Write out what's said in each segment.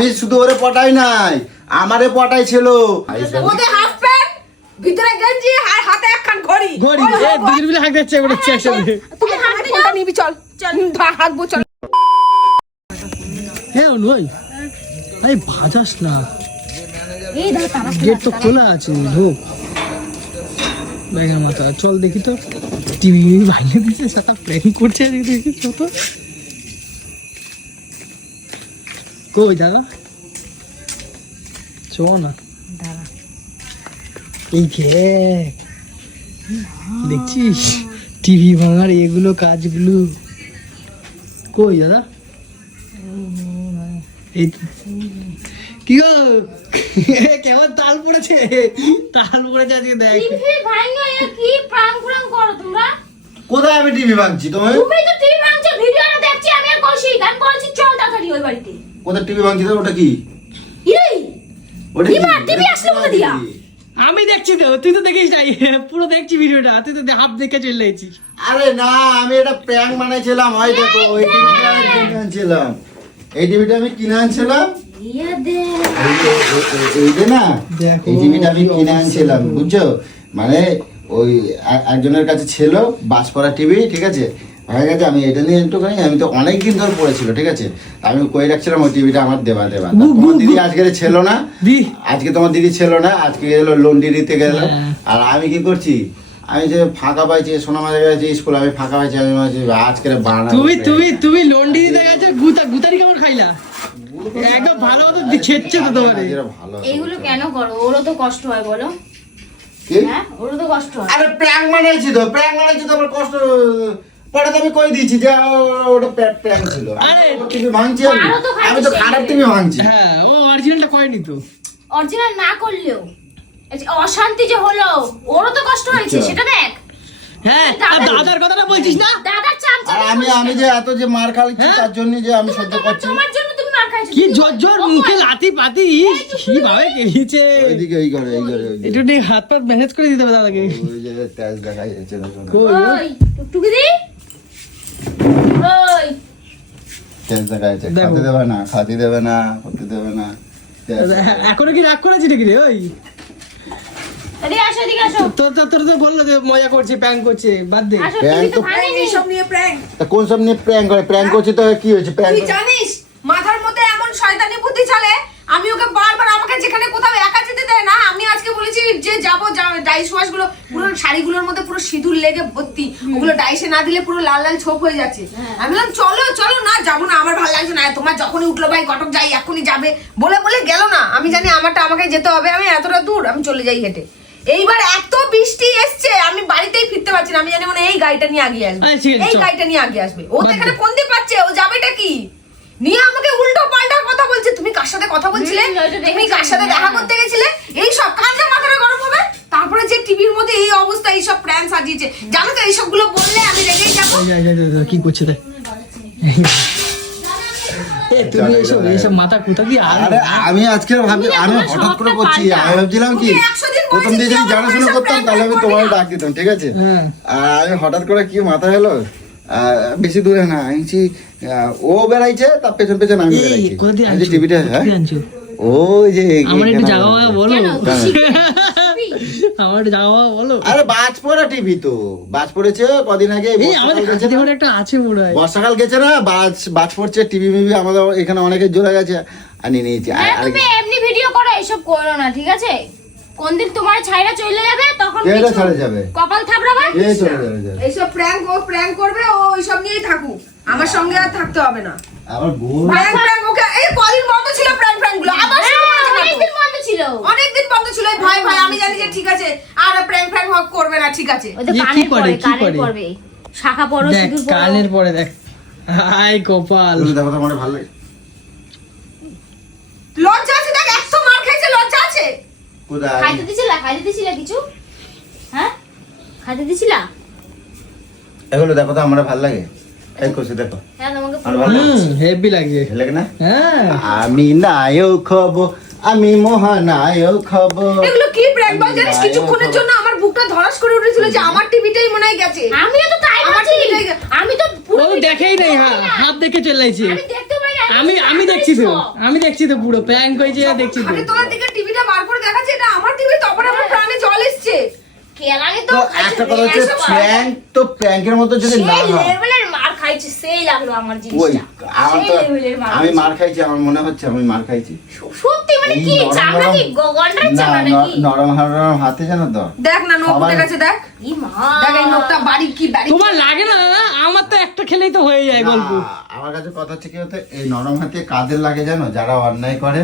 আমি শুধু ওরে পটাই নাই, আমারে পটাই ছিল। ওদের হাফ প্যান্ট, ভিতরে গেঞ্জি আর হাতে একখান ঘড়ি। ঘড়ি এ দুজন মিলে হাঁক যাচ্ছে ওটা একসাথে। তুই হাতে কোনটা নিবি? চল চল হাঁকবো চল। হ্যাঁ অনুই এই বাজাস না, এই দাও তারা গেট তো খোলা আছে, ঢোক। ব্যাগের মাথা চল দেখি তো, টিভি ভাইলে দিচ্ছে, সেটা প্র্যাঙ্ক করছে দেখি ছোট। কই দাদা চো না, এই দেখছিস টিভি ভাঙার এগুলো কাজগুলো। কই দাদা এই কি গো কেমন তাল পড়েছে, তাল পড়েছে আজকে দেখ। টিভি ভাঙা এ কি প্রাণ প্রাণ করো তোমরা? কোথায় আমি টিভি ভাঙছি? তুমি তো টিভি ভাঙছো, ভিডিওটা দেখছি আমি আর কৌশিক। আমি বলছি চল তাড়াতাড়ি ওই বাড়িতে। কোথায় টিভি ভাঙছি? ওটা কি? এই ওটা কি? এবার টিভি আসলো কোথা দিয়া? আমি দেখছি তো, তুই তো দেখিস নাই, পুরো দেখছি ভিডিওটা, তুই তো হাফ দেখে চলে এসেছিস। আরে না, আমি এটা প্র্যাঙ্ক বানাইছিলাম। হয় দেখো, ওই টিভিটা আমি কিনে আনছিলাম, এই টিভিটা আমি কিনে আনছিলাম। ইয়া দে এই যে না, দেখো, এই টিভিটা আমি কিনে আনছিলাম, বুঝছো? মানে ওই একজনের কাছে ছিল বাস পড়া টিভি, ঠিক আছে, হয়ে গেছে। আমি এটা নিয়ে একটুখানি, আমি তো অনেকদিন ধরে পড়েছিল, ঠিক আছে, আমি কই রাখছিলাম ওই টিভিটা আমার দেবা। তোমার দিদি আজকে ছিল না, আজকে তোমার দিদি ছিল না, আজকে এলো লন্ডি দিতে গেল। আর আমি কি করছি, আমি যে ফাঁকা পাইছি, সোনা মাঝে গেছে স্কুল, আমি ফাঁকা পাইছি, আমি আজকে বানাবো। তুমি লন্ডি দিতে গেছো, গুতারি কেমন খাইলা? একদম ভালো মতো ছেচ্ছে তো তোমারে। এইগুলো কেন করো? ওরও তো কষ্ট হয় বলো। হ্যাঁ ওরও তো কষ্ট হয়। আরে প্র্যাঙ্ক বানাইছি তো, আমার কষ্ট পরে তো আমি কই দিয়েছি যে ওটা প্র্যাঙ্ক ছিল। আরে টিভি ভাঙছি আমি তো খারাপ সেই টিভি ভাঙছি। হ্যাঁ ও অরিজিনালটা করেনি তো। অরিজিনাল না করলেও এই যে অশান্তি যে হলো, ওরও তো কষ্ট হয়েছে, সেটা দেখ। হ্যাঁ আর দাদার কথাটা বলছিস না? দাদার চাপ আর আমি যে এত যে মার খাচ্ছি তার জন্য যে আমি সহ্য করছি। তোমার জন্য তুমি মার খাইছো। কি জোর মুখে লাথি পাতি কি ভাবে কেলিছে। ওইদিকে এই করে একটু নে হাত পা ম্যানেজ করে দিতে হবে দাদাকে। ওই যে তেজ দেখা যাচ্ছে না, ওই টুকটুকি দি ওই তেজ দেখা যাচ্ছে, খাতে দেবে না করতে দেবে না। এখনো কি রাগ করেছি নাকি রে? ওই এদিকে আসো, এদিকে আসো। তোর তো বললো যে মজা করছে, প্র্যাঙ্ক করছে, বাদ দে। আসো, প্র্যাঙ্ক টিভি তো তো- ভাঙেনি। এইসব নিয়ে প্র্যাঙ্ক। তা কোন সব নিয়ে প্র্যাঙ্ক করে? প্র্যাঙ্ক করছি তো কি হয়েছে? প্র্যাঙ্ক তুই জানিস মাথার মধ্যে এমন শয়তানি বুদ্ধি চলে, আমি ওকে বারবার আমাকে যেখানে কোথাও একা যেতে দেয় না। আমি আজকে বলেছি যে যাবো, ডাইস ওয়াশ গুলো পুরো শাড়িগুলোর মধ্যে পুরো সিঁদুর লেগে ভর্তি, ওগুলো ডাইসে না দিলে পুরো লাল লাল ছোপ হয়ে যাচ্ছে। আমি বললাম চলো চলো, না যাবো না, আমার ভালো লাগছে না, তোমার যখনই উঠলো ভাই ঘটক যাই এখনই যাবে বলে বলে গেল না। আমি জানি আমারটা আমাকে যেতে হবে, আমি এতটা দূর আমি চলে যাই হেঁটে। এইবার এত বৃষ্টি এসছে, আমি বাড়িতেই ফিরতে পারছি না। আমি জানি মানে এই গাড়িটা নিয়ে আগে আসবে, আরে ঠিক আছে, এই চল। গাড়িটা নিয়ে আগে আসবে। ও তো এখানে কোন দিক পাচ্ছে, ও যাবেটা কি নিয়ে আমাকে উল্টো পাল্টা কথা বলছে। তুমি কার সাথে কথা বলছিলে, তুমি কার সাথে দেখা করতে গেছিলে, এই সব কাজে মাথাটা গরম হবে। তারপরে যে টিভির মধ্যে এই অবস্থা, এই সব প্ল্যান সাজিয়েছে, জানো তো এই সবগুলো বললে আমি রেগেই যাবো। কি করছে দেখ। তুমি এইসব মাথা কোথা দিয়ে আরে আমি আজকে আমি হঠাৎ করে করছি। আমি ভাবছিলাম কি, ওকে 100 দিন প্রথম দিয়ে যদি জানাশোনা করতাম তাহলে আমি তোমার ডাক দিতাম, ঠিক আছে। হ্যাঁ। আর আমি হঠাৎ করে কি মাথা এলো, বেশি দূরে না, আমি ও বেড়াইছে, তার পেছন পেছন আমি বেড়াইছি। কোথা দিয়ে আমি যে আনছো? টিভিটা, কোথা হ্যাঁ দিয়ে আনছো? ওই যে আমার একটু এখানে- জায়গা বলো, কেন? আমার একটু জায়গা বলো। আরে বাজ পড়া টিভি তো, বাজ পড়েছে কদিন আগে, এই আমাদের কাছে একটা আছে মনে হয়। বর্ষাকাল গেছে না, বাজ পড়ছে, টিভি মিভি আমাদের এখানে অনেকের জোড়া গেছে, আর নিয়ে নিয়েছি। হ্যাঁ, তুমি এমনি ভিডিও করো, এসব করো না, ঠিক আছে? কোন দিন তোমার ছাইরা চলে যাবে তখন কে কিছু ছাড়া যাবে? কপাল থাপড়াবে। এই চলে যাবে। এইসব প্র্যাঙ্ক ও প্র্যাঙ্ক করবে, ও ওইসব নিয়েই থাকুক, আমার সঙ্গে আর থাকতে হবে না। আবার ভুল প্র্যাঙ্ক প্র্যাঙ্ক ওকে এই কদিন বন্ধ ছিল প্র্যাঙ্ক গুলো, আবার শুরু হ্যাঁ, করেছে না তো। অনেকদিন বন্ধ ছিল। অনেকদিন বন্ধ ছিল। এই ভাই ভাই আমি জানি যে ঠিক আছে, আর প্র্যাঙ্ক হক করবে না, ঠিক আছে। ওই তো এ কি কানের করে, পরে, কি কানের করে? পরবে। শাখা পরো, দেখ সিঁদুর পরো। কানের পরে দেখ, হাই কপাল। দেখো তো আমার ভালো লাগে। লজ্জা আছে, দেখ এত মার খাইছে, লজ্জা আছে। কোথায়? খাইতে দিছিলা কিছু? হ্যাঁ খাইতে দিছিলা? এগুলো দেখো তো আমার ভালো লাগে। এই করছি দেখো, হ্যাঁ তোমাকে আমার ভালো লাগে। হেভি লাগছে। ভালো লাগে না? হ্যাঁ আমি নায়ক হব, আমি মহানায়ক হব। এগুলো কি প্র্যাঙ্ক বল জানিস? কিছুক্ষণের জন্য আমার বুকটা ধরাস করে উঠেছিল যে আমার টিভিটাই মনে হয় গেছে। আমিও তো তাই আমার ভাবছি। টিভিটাই গেছে। আমি তো পুরো ও দেখেই নাই, হাত দেখে চলে আইছে। আমি দেখতে পাই না, আমি দেখছি তো, আমি দেখছি তো পুরো প্র্যাঙ্ক হয়েছে দেখছি তো। খাটে তোলার দিকে টিভিটা বার করে দেখাচ্ছে এটা আমার টিভি, তখন আমার প্রাণে জল এসছে। কেলানি তো তো একটা কথা হচ্ছে প্র্যাঙ্ক তো প্র্যাঙ্কের মতো যদি না সেই হয়, লেভেলের মার খাইছে, সেই লাগলো আমার ওই জিনিসটা। আমার সেই তো লেভেলের মার আমি খাইছে। মার খাইছি, আমার মনে হচ্ছে আমি মার খাইছি। সত্যি মানে এই কি নরম চামড়া কি নরম- গন্ডার না, চামড়া নাকি? নরম নরম হাতে জানো তো। দেখ না নোখ সবাই- উঠে গেছে, দেখ ই মা দেখ এই নোখটা বাড়ি কি বাড়ি। তোমার লাগে না দাদা? আমার তো একটা খেলেই তো হয়ে যায় গল্প। না, আমার কাছে কথা হচ্ছে কি হতে, এই নরম হাতে কাদের লাগে জানো? যারা অন্যায় করে,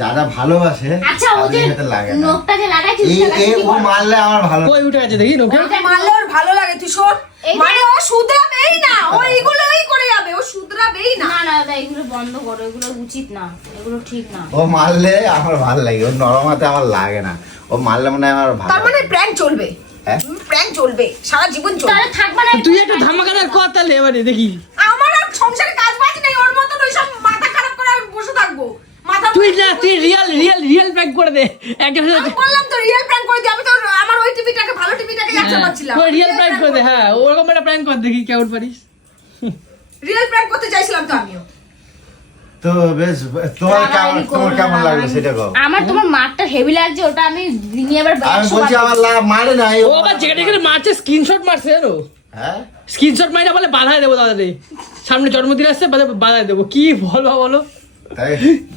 যারা ভালোবাসে, আচ্ছা ও যে তাদের হাতে লাগে না। নোকটা যে লাগাইছিস এই সেটা এই কি ও বল? মারলে আমার ভালো। কই উঠে গেছে দেখি নোকে? ওকে মারলে ওর ভালো লাগে, তুই শোন। এই যে- মানে ও শুধরাবেই না, ও এইগুলোই করে যাবে, ও শুধরাবেই না। না না দাদা এগুলো বন্ধ করো, এগুলো উচিত না, এগুলো ঠিক না। ও মারলে আমার ভালো লাগে, ও নরম হাতে আমার লাগে না। ও মারলে মনে হয় আমার ভালো তার মানে লাগে। প্র্যাঙ্ক চলবে, হ্যাঁ? প্র্যাঙ্ক চলবে সারা জীবন চলবে। তাহলে থাকবা না। তুই একটু ধামাকাদার কর তাহলে এবারে দেখি। আমার আর সংসারে কাজ বাজ নেই, ওর মতন ওইসব মাথা খারাপ করে আর বসে থাকবো। মাথা তুই না, তুই রিয়েল প্র্যাঙ্ক করে দে একজনের আমি সাথে। বললাম তো রিয়েল প্র্যাঙ্ক করে দিই, আমি তো আমার ওই টিভিটাকে ভালো টিভিটাকে যাচ্ছে পাচ্ছিলাম। ওই রিয়েল প্র্যাঙ্ক করে দে, হ্যাঁ ওরকম একটা প্র্যাঙ্ক কর দেখি কেমন পারিস। রিয়েল প্র্যাঙ্ক করতে চাইছিলাম তো আমিও। তো বেশ, তোমার কেমন লাগলো সেটা কও। আমার তোমার মারটা হেভি লাগছে, ওটা আমি নিয়ে আবার আমি 100 বলছি বার- আমার মারে নাই ও আবার যেখানে যেখানে মারছে স্ক্রিনশট মারছে জানো? হ্যাঁ, স্ক্রিনশট মাইরা বলে বাধায় দেবো দাদা রে, সামনে জন্মদিন আসছে বাধায় দেবো। কি বলবো বলো? তাই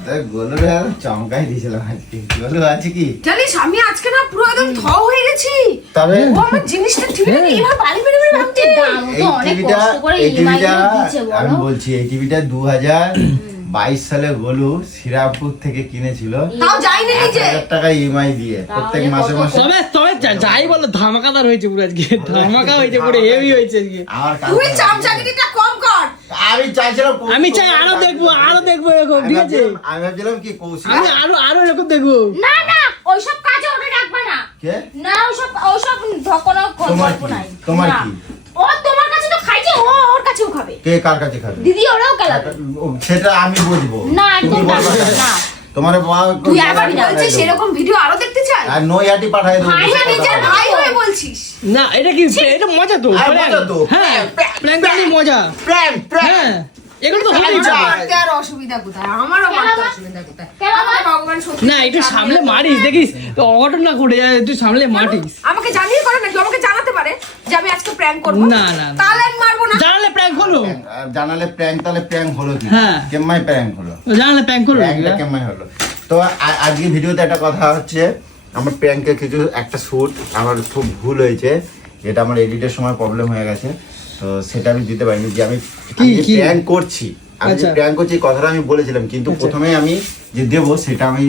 তাই গোলুরে আর চমকাই দিয়েছিলাম আজকে। গোলু আছে কি? জানিস আমি আজকে না পুরো একদম থ হয়ে গেছি। তবে ও আমার জিনিসটা টিভিটা এইভাবে বাড়ি বেড়ে বেড়ে ভাঙছে। দাম এই তো অনেক টিভিটা কষ্ট করে এই EMI টিভিটা দিচ্ছে আমি বলো। বলছি, এই টিভিটা 2022 সালে গোলু শ্রীরামপুর থেকে কিনেছিল তাও যাইনি নিজে। 1000 টাকা ইএমআই দিয়ে প্রত্যেক মাসে মাসে। তবে যাই বলো ধামাকাদার হয়েছে পুরো আজকে, ধামাকা হয়েছে পুরো হেভি হয়েছে আজকে। আমার তুই কাছে- চামচাগিরিটা কম কর। আমি চাইছিলাম আমি চাই আরো দেখবো এরকম, ঠিক আছে? আমি ভাবছিলাম কি কৌশিক আমি আরো এরকম দেখবো। না না ওইসব কাজে ওটা রাখবে না। কে? না ওইসব কোনো তোমার গল্প কি? নাই। তোমার না। কি? ও তোমার কাছে তো খাইছে, ও ওর কাছেও খাবে। কে কার কাছে খাবে? দিদি ওরাও খেলাবে। সেটা আমি বুঝবো। না, তুমি একদম বলবা না, কেন? না। তোমার মা তুই আবার বলছিস সেরকম ভিডিও আরো দেখতে চাই? আর নৈহাটি পাঠায় দেবো। ভাই, তুই নিজের ভাই হয়ে বলছিস। না এটা কি, এটা মজা তো, আরে prank। মজা তো, হ্যাঁ prank, প্র্যাঙ্ক মানে মজা। প্র্যাঙ্ক হ্যাঁ এগুলো তো হতেই আমারও পারে। মারতে আর অসুবিধা কোথায়? আমারও মারতে অসুবিধা কোথায়? কেন আমার? আমাকে ভগবান সত্যি না একটু সামলে মারিস, দেখিস অঘটন না ঘটে যায়, তুই সামলে মারিস। আমাকে জানিয়ে করে নাকি, আমাকে জানাতে পারে যে আমি আজকে প্র্যাঙ্ক করবো। না, না, না। তাহলে আমি মারবো না। জানালে প্র্যাঙ্ক হলো, জানালে প্র্যাঙ্ক, তাহলে প্র্যাঙ্ক হলো কি? হ্যাঁ। কেম্মাই প্র্যাঙ্ক হলো। জানালে প্র্যাঙ্ক হলো। প্র্যাঙ্কটা কেম্মাই হলো। তো আজকে ভিডিওতে একটা কথা হচ্ছে, আমার প্র্যাঙ্কের কিছু একটা শুট আমার খুব ভুল হয়েছে, যেটা আমার এডিটের সময় প্রবলেম হয়ে গেছে। তো সেটা আমি দিতে পারিনি, যে আমি কি? প্র্যাঙ্ক করছি, আমি আচ্ছা। প্র্যাঙ্ক করছি এই কথাটা আমি বলেছিলাম, কিন্তু প্রথমে আমি যে দেবো সেটা আমি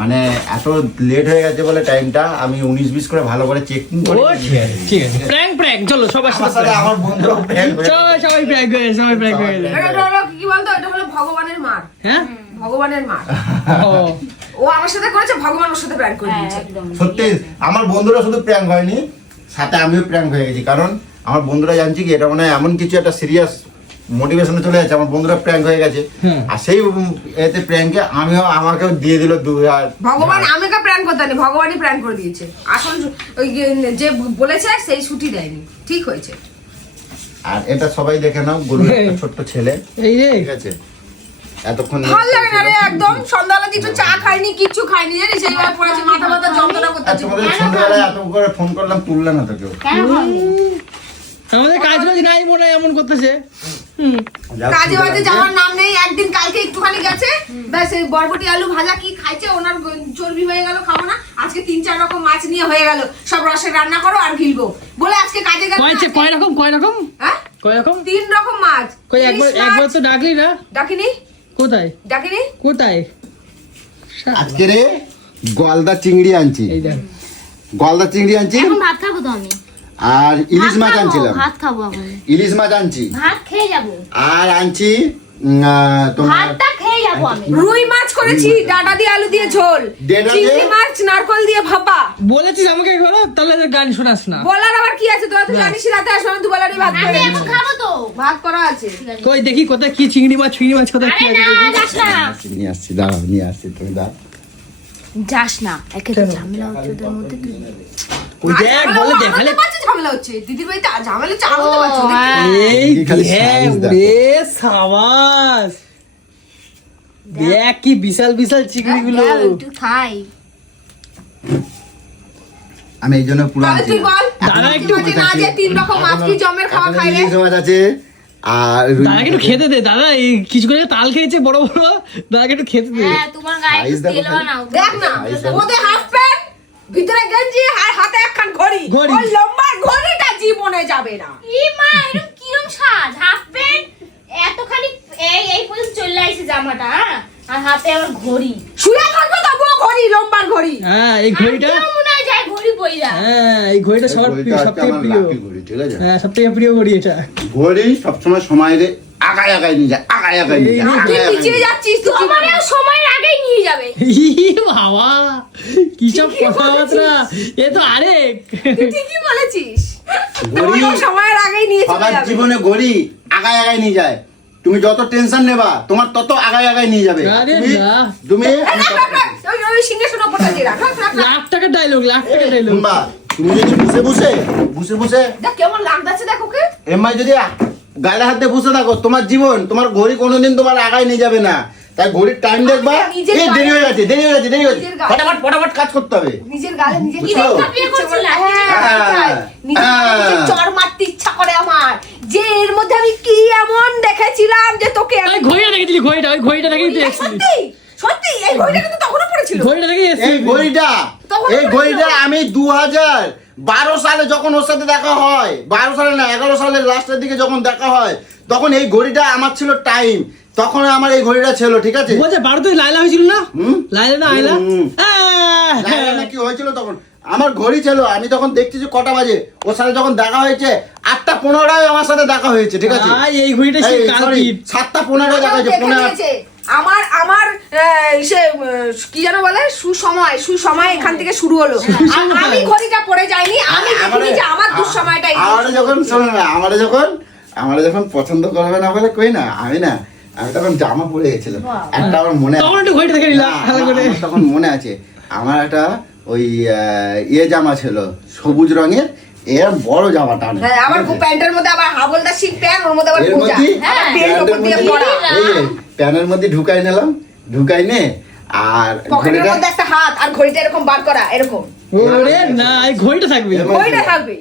মানে এত লেট হয়ে গেছে বলে টাইমটা আমি 19-20 করে ভালো করে চেকিং করে ও ঠিক আছে, প্র্যাঙ্ক চলো সবার আমার সাথে সাথে আমার বন্ধুরা প্র্যাঙ্ক সবাই প্র্যাঙ্ক হয়ে সবাই প্র্যাঙ্ক হয়ে যায়। এটা হলো কি বলতো, এটা হলো ভগবানের মার। হ্যাঁ ভগবানের মার। ও ও আমার সাথে করেছে, ভগবান ওর সাথে প্র্যাঙ্ক করে হ্যাঁ, দিয়েছে। একদম। সত্যি আমার বন্ধুরা শুধু প্র্যাঙ্ক হয়নি, সাথে আমিও প্র্যাঙ্ক হয়ে গেছি। কারণ আমার বন্ধুরা জানছি কি এটা মানে এমন কিছু একটা সিরিয়াস মোটিভেশনে চলে যাচ্ছে, আমার বন্ধুরা প্র্যাঙ্ক হয়ে গেছে। হুম। আর সেই এতে প্র্যাঙ্কে আমাকেও দিয়ে দিল 2000। ভগবান আমাকে প্র্যাঙ্ক করতে নেই, ভগবানই প্র্যাঙ্ক করে দিয়েছে। আসল ওই যে বলেছে সেই ছুটি দেয়নি, ঠিক হয়েছে। আর এটা সবাই দেখে নাও, গরু একটা ছোট্ট ছেলে, এই রে ঠিক আছে? এতক্ষণ ভাল লাগে না রে একদম। সন্ধ্যাবেলা দুটো চা খাইনি, কিচ্ছু খাইনি, জানিস এইভাবে পড়েছে, মাথা ব্যথা যন্ত্রণা আর করতেছে। তোমাদের সন্ধ্যাবেলায় এত করে ফোন করলাম, তুললে না তো কেউ। কেন ভাবলি? আমাদের কাজ বাজ নাই মনে হয় এমন করতেছে। যাক, কাজে ঠিক বাজে আছে। যাওয়ার নাম নেই। একদিন কালকে একটুখানি গেছে, ব্যাস এই বরবটি আলু ভাজা কি খাইছে, ওনার চর্বি হয়ে গেল, খাবো না। আজকে 3-4 রকম মাছ নিয়ে হয়ে গেল, সব রসের রান্না করো আর গিলবো বলে আজকে কাজে গেল। কয় রকম হ্যাঁ, কয় রকম 3 রকম মাছ। কই ইলিশ একবার মাছ। তো ডাকলি না? ডাকিনি কোথায় ডাকিনি কোথায়? আজকে রে গলদা চিংড়ি আনছি, এই দেখ গলদা চিংড়ি আনছি, এখন ভাত খাবো তো আমি। আর ইলিশ মাছ ভাত খাবো, আনছিলাম, ভাত খাবো এখন। ইলিশ মাছ আনছি, ভাত খেয়ে যাবো, আর আনছি তোমার ভাতটা খেয়ে যাবো আমি। রুই মাছ করেছি, ডাটা দিয়ে আলু দিয়ে ঝোল, ডেটা দিয়ে? চিংড়ি মাছ নারকল দিয়ে ভাপা। বলেছিস আমাকে একবার, তাহলে গান শোনাস না। বলার আবার কি আছে? তোরা তো জানিস রাতে আসলে দুবেলারই ভাত আমি খাই। এখন খাবো তো। ভাত করা আছে। কই দেখি কোথায় কি চিংড়ি মাছ কোথায় কি আরে আছে না, দেখি। যাস না। নিয়ে আসছি, দাঁড়াও নিয়ে আসছি, তুমি দাও। যাস না, একে তো ঝামেলা হচ্ছে ওদের মধ্যে তুই। ওই দেখ বলে দেখালে ঝামেলা হচ্ছে দিদির বাড়িতে, ঝামেলা হচ্ছে, আমি তো পারছি না। এই দিদি খালি হ্যাঁ সাইজ দেখো। রে সাবাস। দেখ কি বিশাল বিশাল চিংড়ি গুলো। দাও, একটু খাই। আমি এই জন্য পুরো তাহলে তুই বল দাদা একটু তুই না যে 3 রকম মাছ কি জমের খাওয়া খাইলে? ইলিশ মাছ আছে আর রুই দাদাকে একটু খেতে দে, দাদা এই কিছু করে তাল খেয়েছে বড় বড়, দাদাকে একটু খেতে দে। হ্যাঁ, তোমার গায়ে Size একটু দেখো তেল খালি। বানাও। দেখ না ওদের হাফ প্যান্ট ভিতরে গেঞ্জি আর হাতে একখান ঘড়ি ঘড়ি। ওই লম্বা ঘড়িটা জীবনে যাবে না। ই মা, এরকম কিরম সাজ? হাফ প্যান্ট এতখানি এই পর্যন্ত চলে আসছে জামাটা, হ্যাঁ? আর হাতে আবার ঘড়ি। শুয়ে থাকবে তবুও ঘড়ি, লম্বার ঘড়ি। হ্যাঁ এই ঘড়িটা, আমিও মনে হয় যাই ঘড়ি পইরা। হ্যাঁ এই ঘড়িটা সবার প্রিয়, ঘড়িটা সব থেকে আমার প্রিয়। লাকি ঘড়ি, ঠিক আছে? হ্যাঁ সব থেকে প্রিয় ঘড়ি এটা। ঘড়ি সবসময় সময় রে আগায় আগায় নিয়ে যায়, আগায় আগায় নিয়ে যায়, এই- তুই আগায় আগায় পিছিয়ে নিয়ে যায়। যাচ্ছিস তুই কি তোমারও সময়ের আগেই নিয়ে যাবে। ই বাবা কি সব কথাবার্তা, এ তো আরেক। তুই ঠিকই বলেছিস। ঘড়ি তোর সময়ের আগেই নিয়ে চলে সবার যাবে। জীবনে ঘড়ি আগায় আগায় নিয়ে যায়। তুমি যত টেনশন নেবা তোমার তত আগায় আগায় নিয়ে যাবে। আরে তুমি- না। তুমি এই রাখ, রাখ, রাখ। ওই সিংহাসনের উপরটা দিয়ে রাখ, রাখ, রাখ, রাখ। লাখ টাকার ডায়লগ, লাখ টাকার ডায়লগ। শুনবা, তুমি যদি বসে বসে দেখ কেমন লাগতেছে দেখ ওকে। এমআই যদি গালে হাত দিয়ে বসে থাকো, তোমার জীবন তোমার ঘড়ি কোনোদিন তোমার আগায় নিয়ে যাবে না। তাই ঘড়ির টাইম দেখবা, নিজের এই দেরি হয়ে গায়ে- গেছে, দেরি হয়ে গেছে, দেরি হয়ে গেছে, নিজের গায়ে- ফটাফট ফটাফট কাজ করতে হবে। নিজের গালে নিজে বুঝছো? কি দেখতে বিয়ে করছিলাম। নিজের গালে নিজে চড় মারতে ইচ্ছা করে আমার, যে এর মধ্যে আমি কি এমন দেখেছিলাম যে তোকে ওই ঘড়িটা দেখেছিলি, ঘড়িটা, ওই ঘড়িটা দেখেই তো এসেছিলি। সত্যি সত্যি এই ঘড়িটা কিন্তু তখনও পড়েছিল। ঘড়িটা দেখেই এই এসেছিলি। ঘড়িটা তখন এই বলেছিল। ঘড়িটা আমি 2012 সালে যখন ওর সাথে দেখা হয়, 12 সালে না 11 সালের লাস্টের দিকে যখন দেখা হয়, তখন এই ঘড়িটা আমার ছিল টাইম, তখন আমার এই ঘড়িটা ছিল, ঠিক আছে? 2012 তো লাইলা হয়েছিল না? হুম? লাইলা না আইলা? হুম। আহ! জানি না কি হয়েছিল তখন, আমার ঘড়ি ছিল, আমি তখন দেখছি যে কটা বাজে, ওর সাথে যখন দেখা হয়েছে 8:15 আমার সাথে দেখা হয়েছে, ঠিক আছে? এই ঘড়িটা সেই কালকিট। 7:15 দেখা হয়েছে, দেখে 15 নিয়েছে। আমার আমার সে কি যেন বলে সুসময় এখান থেকে শুরু হলো। আর আমি ঘড়িটা পড়ে যাইনি, আমি দেখিনি যে আমার দুঃসময়টা এই আমারে যখন শোনো না, আমারে যখন পছন্দ করবে না বলে কই না, আমি তখন জামা পরে গেছিলাম একটা, আমার মনে আছে। তখন একটু ঘড়িটা দেখে নিলাম না, ভালো করে। আমার তখন মনে আছে, আমার একটা ওই জামা ছিল সবুজ রঙের, এর বড় জামাটা অনেক, হ্যাঁ, আবার ঠিক আছে? প্যান্টের মধ্যে আবার হাবলদার শিক প্যান্ট, ওর মধ্যে আবার এর মোজা, মধ্যে আবার প্যান্ট ওপর দিয়ে পরা, প্যানের মধ্যে ঢুকাই নিলাম, ঢুকাই নে আর পকেটের ঘড়িটা মধ্যে একটা হাত আর ঘড়িটা এরকম বার করা এরকম। ওরে না, এই ঘড়িটা থাকবে। ঘড়িটা থাকবে।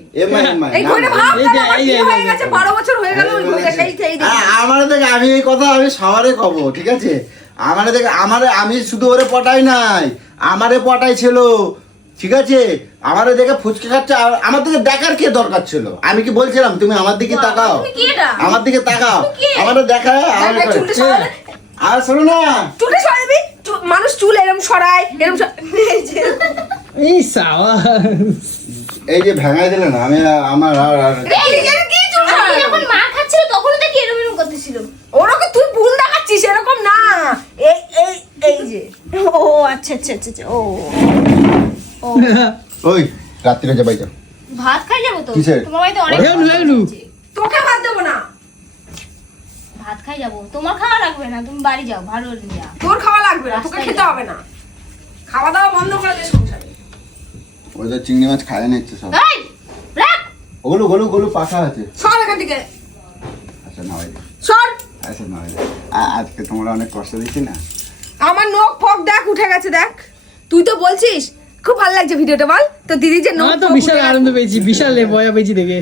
এই ঘড়িটা ভাব এই যে, না, আমার এই যে, বিয়ে হয়ে এই যে, গেছে 12 বছর হয়ে গেল, ওই ঘড়িটা সেই দেখি। আমার দেখে আমি এই কথা আমি সবারই কব, ঠিক আছে? আমারে দেখে আমি শুধু ওরে পটাই নাই, আমারে পটাই ছিল, ঠিক আছে? আমারে দেখে ফুচকে খাচ্ছে, আমার দিকে দেখার কি দরকার ছিল? আমি কি বলছিলাম তুমি আমার দিকে তাকাও, তুমি কি এটা? আমার দিকে তাকাও, তুমি কে? আমারে দেখায় দেখ, চুলটা সরালে। আর শোনো না, চুলটা সরাবি, মানুষ চুল এরকম সরায় এরকম এই যে। এই সাওয়া। এই যে ভেঙাই দিলে না, আমি আমার এই যে কি চুল আমি সরালো? যখন মা খাচ্ছিল তখন দেখি এরকম এরকম করতেছিল। ওরকম তুই ভুল দেখাচ্ছিস, এরকম না। এই এই এই যে ও আচ্ছা আচ্ছা আচ্ছা আচ্ছা, ও ওই রাত্রিরে যাবাই যাও, ভাত খাই যাবো তো? কিসের? তোমার বাড়িতে অনেক হেলু, হেলু। তোকে ভাত দেবো না, ভাত খাই যাবো। তোমার খাওয়া লাগবে না, তুমি বাড়ি যাও, ভালো যাও। তোর খাওয়া লাগবে না, তোকে খেতে হবে না, খাওয়া দাওয়া বন্ধ করে দে সংসারে। ওই যে চিংড়ি মাছ খায় নিচ্ছে সব, এই, রাখ। ওগুলো পাখা আছে। সর এখান থেকে, আচ্ছা না ভাই, সর। আচ্ছা না ভাই, আজকে তোমরা অনেক কষ্ট দিচ্ছি না। আমার নখ ফক দেখ উঠে গেছে, দেখ। তুই তো বলছিস খুব ভালো লাগছে ভিডিওটা, বল তো দিদি যে নখ আমার তো ফক বিশাল উঠে গেছে। আনন্দ পেয়েছি, বিশাল মজা পেয়েছি দেখে।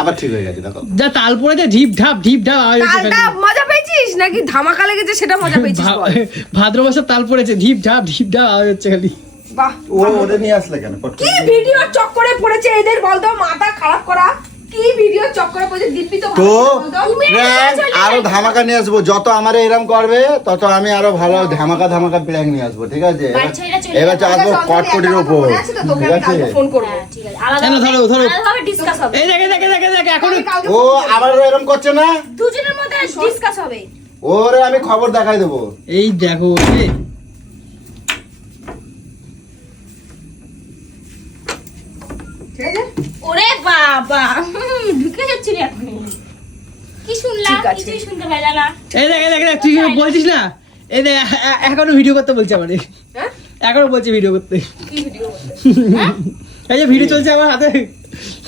আবার ঠিক হয়ে গেছে দেখো। যা তাল পড়েছে, ঢিপ ঢাপ আওয়াজ হচ্ছে তালটা খালি। মজা পেয়েছিস নাকি ধামাকা লেগেছে সেটা মজা পেয়েছিস বল? ভাদ্র মাসের তাল পড়েছে, ঢিপ ঢাপ আওয়াজ হচ্ছে খালি। বাহ, ওদের নিয়ে আসলে কেন? কি ভিডিও চক্করে পড়েছে এদের, বলতো মাথা খারাপ করা, কি ভিডিও চক্করে পড়েছে দিব্যি তো তো ভালো বলতো। প্র্যাঙ্ক আরো ধামাকা নিয়ে আসবো, যত আমারে এরম করবে তত আমি আরো ভালো ধামাকা প্র্যাঙ্ক নিয়ে আসবো, ঠিক আছে? বাড়ি ছেড়ে চলে এবার যাবো। আসবো কটকটির ওপর, মনে আছে তো, তোকে ঠিক আমি আছে? কালকে ফোন করবো। হ্যাঁ, ঠিক আছে। আলাদা কেন, ধরো। আলাদাভাবে ডিসকাস হবে। এই দেখে এখন আমি কালকে ও ফোন করবো। আবার এরম করছে না, দুজনের মধ্যে ডিসকাস হবে। ওরে আমি খবর দেখাই দেবো। এই দেখো এ, ঠিক আছে? ওরে বাবা, ঢুকে যাচ্ছিলি এখন। কি শুনলাম? ঠিক আছে। কিছুই শুনতে পাইলা না। এই দেখ তুই বলছিস না, এই দেখ এখনো ভিডিও করতে বলছে আমারে, হ্যাঁ? এখনো বলছে ভিডিও করতে। কি ভিডিও করতে? এই যে ভিডিও চলছে আমার হাতে।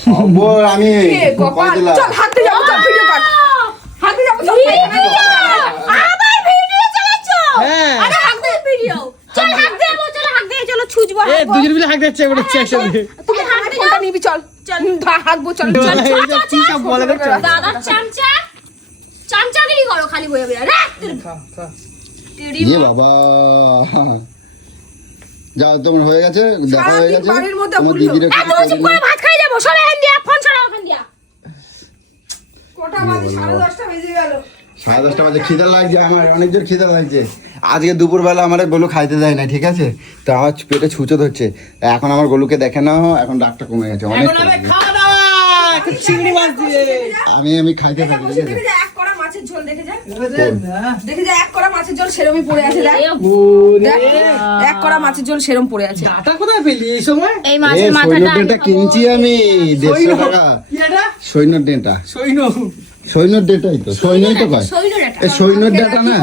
খবর আমি কে, কপাল? কয় দিলাম। চল হাঁটতে যাবো, চল ভিডিও কর। হাঁটতে যাবো, চল। ভিডিও! আবার ভিডিও চালাচ্ছো? হ্যাঁ। আরে হাঁক দে ভিডিও চল হাঁক দে চলো হাঁক দে চলো ছুজবো এ দুজন মিলে হাঁক দিচ্ছে ওটা একসাথে তুমি হাতে ফোনটা নিবি চল চল হাঁকবো চল চল এইসব কি সব বলে দেখছো দাদার চামচাগিরি করো খালি বয়ে বয়ে রাখ ইয়ে বাবা, যাও তোমার হয়ে গেছে, দেখা হয়ে গেছে। বাড়ির মধ্যে তোমার ঘুরলো। দিদির একটু এত চুপ করে ভাত খাই যাবো সরে হেন দিয়া ফোন সরা ওখান দিয়া কটা বাজে 10:30 বেজে গেল 10:30 বাজে, খিদা লাগছে আমার, অনেক জোর খিদা লাগছে। আজকে দুপুরবেলা আমার গলু খাইতে দেয় না, ঠিক আছে, তো আমার পেটে ছুঁচো ধরছে। এখন আমার গলুকে দেখে নাও, এখন ডাকটা কমে গেছে অনেক। এখন আমি খাওয়া দাওয়া একটু চিংড়ি মাছ দিয়ে আমি খাইতে থাকি, ঠিক আছে। দেখে যা এক কড়া মাছের ঝোল দেখে যা দেখে যা এক কড়া মাছের ঝোল সেরমই পড়ে আছে দেখ দেখ এক কড়া মাছের ঝোল সেরম পড়ে আছে ডাটা কোথায় পেলি এই সময়? এই এ মাছের সৈন্য মাথাটা ডেটা কিনছি আমি 150 টাকা। কি এটা? সৈন্য ডেটা, সৈন্য সৈন্য ডেটাই তো, সৈন্যই তো কয়। সৈন্যটা এই সৈন্য ডেটা না,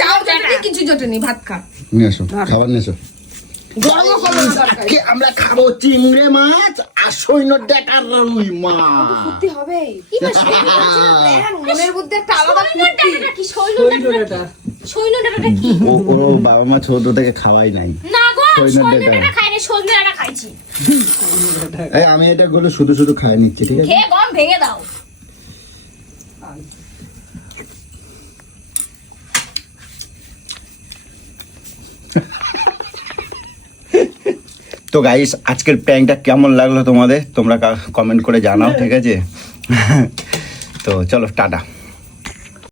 চাও জোটেনি কিছু জোটেনি ভাত খা নিয়ে এসো খাবার নিয়ে এসো। গরমও করবো না দরকার আজকে আমরা খাবো চিংড়ি মাছ আর সৈন্য ডেটার রুই মাছ। ফুর্তি হবে মনের মধ্যে একটা আলাদা ফুর্তি সৈন্যটা কি সৈন্যটা সৈন্যটা কি ও বাবা মা ছোট থেকে খাওয়াই নাই। না গো সৈন্যটা সৈন্যটা খাই না সৈন্যটা খাইছি এই আমি এটা গুলো শুধু শুধু খাই নিচ্ছি, ঠিক আছে। খেয়ে গম ভেঙে দাও তো গাইস, আজকের প্র্যাঙ্কটা কেমন লাগলো তোমাদের, তোমরা কমেন্ট করে জানাও, ঠিক আছে। তো চলো টাটা।